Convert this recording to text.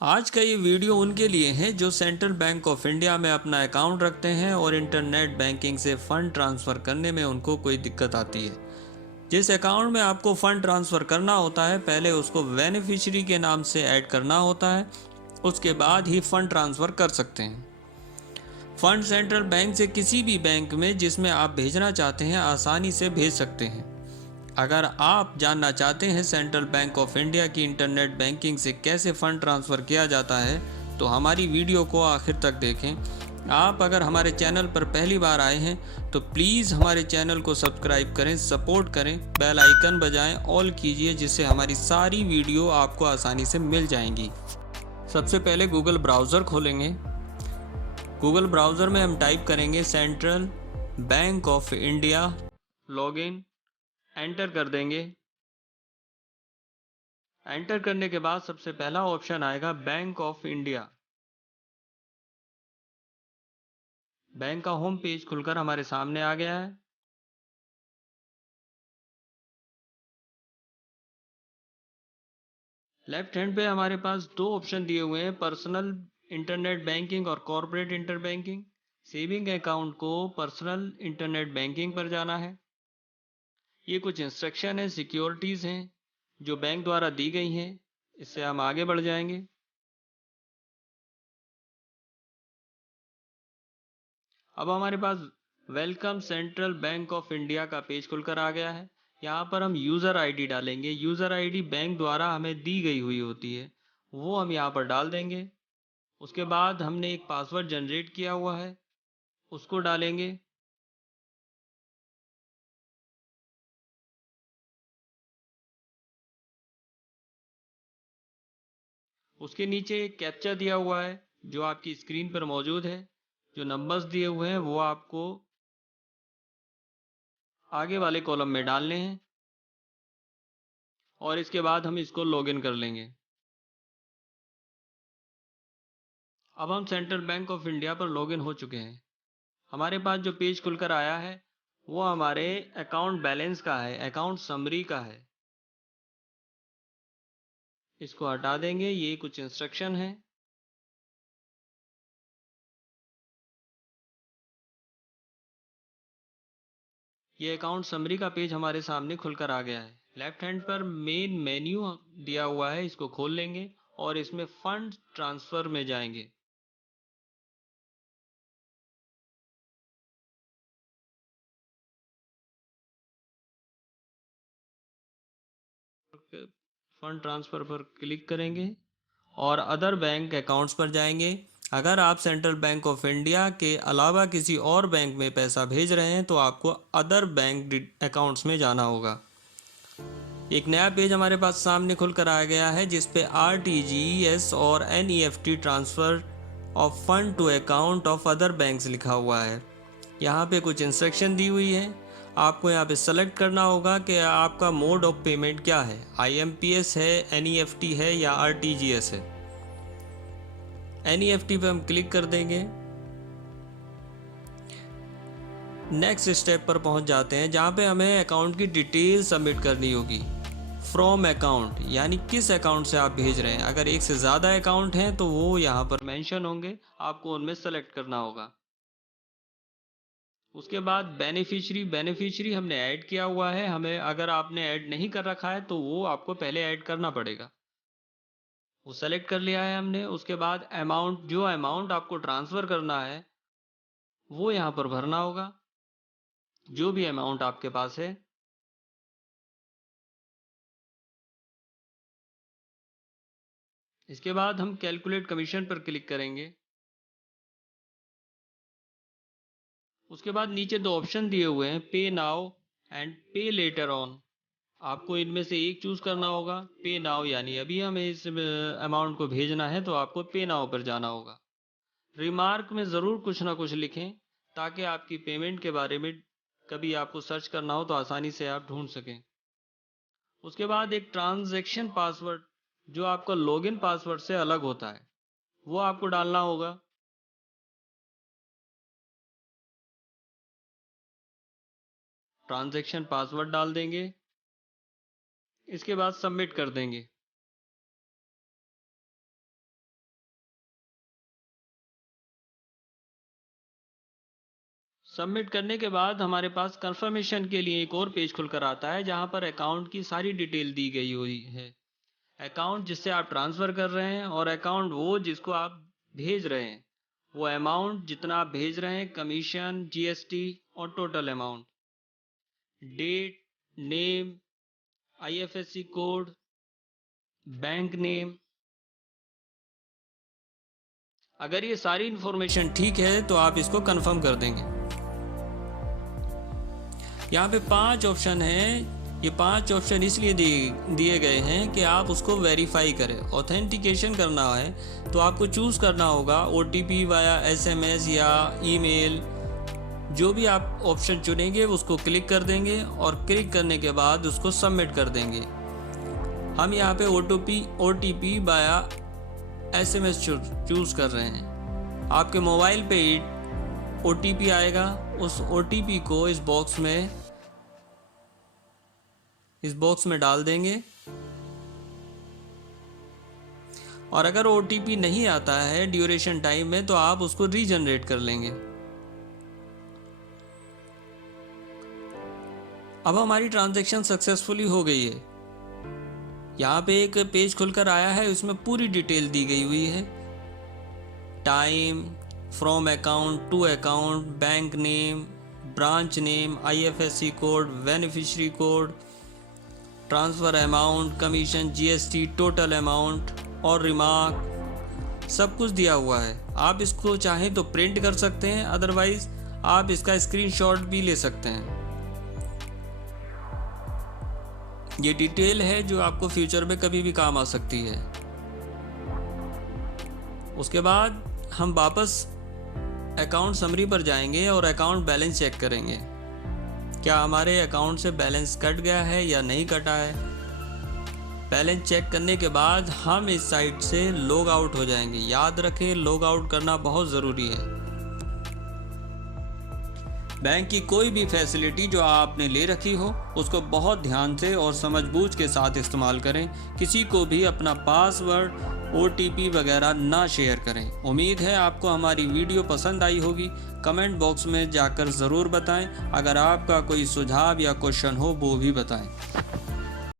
आज का ये वीडियो उनके लिए है जो सेंट्रल बैंक ऑफ इंडिया में अपना अकाउंट रखते हैं और इंटरनेट बैंकिंग से फ़ंड ट्रांसफ़र करने में उनको कोई दिक्कत आती है। जिस अकाउंट में आपको फ़ंड ट्रांसफ़र करना होता है, पहले उसको बेनिफिशियरी के नाम से ऐड करना होता है, उसके बाद ही फ़ंड ट्रांसफ़र कर सकते हैं। फ़ंड सेंट्रल बैंक से किसी भी बैंक में जिसमें आप भेजना चाहते हैं आसानी से भेज सकते हैं। अगर आप जानना चाहते हैं सेंट्रल बैंक ऑफ इंडिया की इंटरनेट बैंकिंग से कैसे फ़ंड ट्रांसफ़र किया जाता है, तो हमारी वीडियो को आखिर तक देखें। आप अगर हमारे चैनल पर पहली बार आए हैं तो प्लीज़ हमारे चैनल को सब्सक्राइब करें, सपोर्ट करें, बेल आइकन बजाएं, ऑल कीजिए, जिससे हमारी सारी वीडियो आपको आसानी से मिल जाएंगी। सबसे पहले गूगल ब्राउज़र खोलेंगे। गूगल ब्राउज़र में हम टाइप करेंगे central bank of India, login, enter कर देंगे। एंटर करने के बाद सबसे पहला ऑप्शन आएगा बैंक ऑफ इंडिया। बैंक का होम पेज खुलकर हमारे सामने आ गया है। लेफ्ट हैंड पे हमारे पास दो ऑप्शन दिए हुए हैं, पर्सनल इंटरनेट बैंकिंग और corporate inter banking. Saving account को पर्सनल इंटरनेट बैंकिंग पर जाना है। ये कुछ इंस्ट्रक्शन है, सिक्योरिटीज़ हैं जो बैंक द्वारा दी गई हैं। इससे हम आगे बढ़ जाएंगे। अब हमारे पास welcome central bank of India का पेज खुलकर आ गया है। यहाँ पर हम यूज़र आईडी डालेंगे। यूज़र आईडी बैंक द्वारा हमें दी गई हुई होती है, वो हम यहाँ पर डाल देंगे। उसके बाद हमने एक पासवर्ड जनरेट किया हुआ है, उसको डालेंगे। उसके नीचे एक कैप्चा दिया हुआ है जो आपकी स्क्रीन पर मौजूद है। जो नंबर्स दिए हुए हैं वो आपको आगे वाले कॉलम में डालने हैं और इसके बाद हम इसको लॉगिन कर लेंगे। अब हम सेंट्रल बैंक ऑफ इंडिया पर लॉगिन हो चुके हैं। हमारे पास जो पेज खुलकर आया है वो हमारे अकाउंट बैलेंस का है, अकाउंट समरी का है। इसको हटा देंगे, ये कुछ इंस्ट्रक्शन है। ये अकाउंट समरी का पेज हमारे सामने खुलकर आ गया है। लेफ्ट हैंड पर मेन मेन्यू दिया हुआ है, इसको खोल लेंगे और इसमें फंड ट्रांसफ़र में जाएंगे। फंड ट्रांसफ़र पर क्लिक करेंगे और अदर बैंक अकाउंट्स पर जाएंगे। अगर आप सेंट्रल बैंक ऑफ इंडिया के अलावा किसी और बैंक में पैसा भेज रहे हैं तो आपको अदर बैंक अकाउंट्स में जाना होगा। एक नया पेज हमारे पास सामने खुलकर आ गया है जिस पे RTGS और NEFT transfer of fund to account of other banks लिखा हुआ है। यहाँ पे कुछ इंस्ट्रक्शन दी हुई है। आपको यहाँ पे सेलेक्ट करना होगा कि आपका मोड ऑफ पेमेंट क्या है, IMPS है, NEFT है या RTGS है। NEFT पे हम क्लिक कर देंगे। नेक्स्ट स्टेप पर पहुँच जाते हैं जहाँ पे हमें अकाउंट की डिटेल सबमिट करनी होगी। फ्रॉम अकाउंट यानी किस अकाउंट से आप भेज रहे हैं। अगर एक से ज़्यादा अकाउंट हैं तो वो यहाँ पर मेंशन होंगे, आपको उनमें सेलेक्ट करना होगा। उसके बाद बेनिफिशियरी हमने ऐड किया हुआ है। हमें अगर आपने ऐड नहीं कर रखा है तो वो आपको पहले ऐड करना पड़ेगा। वो सेलेक्ट कर लिया है हमने। उसके बाद अमाउंट, जो अमाउंट आपको ट्रांसफ़र करना है वो यहाँ पर भरना होगा, जो भी अमाउंट आपके पास है। इसके बाद हम कैलकुलेट कमीशन पर क्लिक करेंगे। उसके बाद नीचे दो ऑप्शन दिए हुए हैं, पे नाउ एंड पे लेटर ऑन। आपको इनमें से एक चूज़ करना होगा। पे नाउ यानी अभी हमें इस अमाउंट को भेजना है तो आपको पे नाउ पर जाना होगा। रिमार्क में ज़रूर कुछ ना कुछ लिखें ताकि आपकी पेमेंट के बारे में कभी आपको सर्च करना हो तो आसानी से आप ढूंढ सकें। उसके बाद एक ट्रांजैक्शन पासवर्ड जो आपका लॉगिन पासवर्ड से अलग होता है वो आपको डालना होगा। ट्रांजैक्शन पासवर्ड डाल देंगे। इसके बाद सबमिट कर देंगे। सबमिट करने के बाद हमारे पास कंफर्मेशन के लिए एक और पेज खुलकर आता है जहां पर अकाउंट की सारी डिटेल दी गई हुई है। अकाउंट जिससे आप ट्रांसफ़र कर रहे हैं और अकाउंट वो जिसको आप भेज रहे हैं, वो अमाउंट जितना आप भेज रहे हैं, कमीशन, जीएसटी और total amount, date, name, IFSC code, bank name. अगर ये सारी इन्फॉर्मेशन ठीक है तो आप इसको कंफर्म कर देंगे। यहाँ पे 5 ऑप्शन हैं। ये 5 ऑप्शन इसलिए दिए गए हैं कि आप उसको वेरीफाई करें। ऑथेंटिकेशन करना है तो आपको चूज़ करना होगा OTP वाया SMS या ईमेल। जो भी आप ऑप्शन चुनेंगे उसको क्लिक कर देंगे और क्लिक करने के बाद उसको सबमिट कर देंगे। हम यहाँ पे OTP वाया SMS चूज़ कर रहे हैं। आपके मोबाइल पे OTP आएगा, उस OTP को इस बॉक्स में डाल देंगे। और अगर OTP नहीं आता है ड्यूरेशन टाइम में तो आप उसको रीजनरेट कर लेंगे। अब हमारी ट्रांजैक्शन सक्सेसफुली हो गई है। यहाँ पे एक पेज खुलकर आया है, उसमें पूरी डिटेल दी गई हुई है। Time, from account to account, bank name, branch name, IFSC code, beneficiary code, transfer amount, commission, GST, total amount और रिमार्क, सब कुछ दिया हुआ है। आप इसको चाहें तो प्रिंट कर सकते हैं, अदरवाइज़ आप इसका स्क्रीनशॉट भी ले सकते हैं। ये डिटेल है जो आपको फ्यूचर में कभी भी काम आ सकती है। उसके बाद हम वापस अकाउंट समरी पर जाएंगे और अकाउंट बैलेंस चेक करेंगे। क्या हमारे अकाउंट से बैलेंस कट गया है या नहीं कटा है। बैलेंस चेक करने के बाद हम इस साइट से लॉग आउट हो जाएंगे। याद रखें, लॉग आउट करना बहुत ज़रूरी है। बैंक की कोई भी फैसिलिटी जो आपने ले रखी हो उसको बहुत ध्यान से और समझबूझ के साथ इस्तेमाल करें। किसी को भी अपना पासवर्ड, OTP वगैरह ना शेयर करें। उम्मीद है आपको हमारी वीडियो पसंद आई होगी। कमेंट बॉक्स में जाकर ज़रूर बताएं। अगर आपका कोई सुझाव या क्वेश्चन हो वो भी बताएं।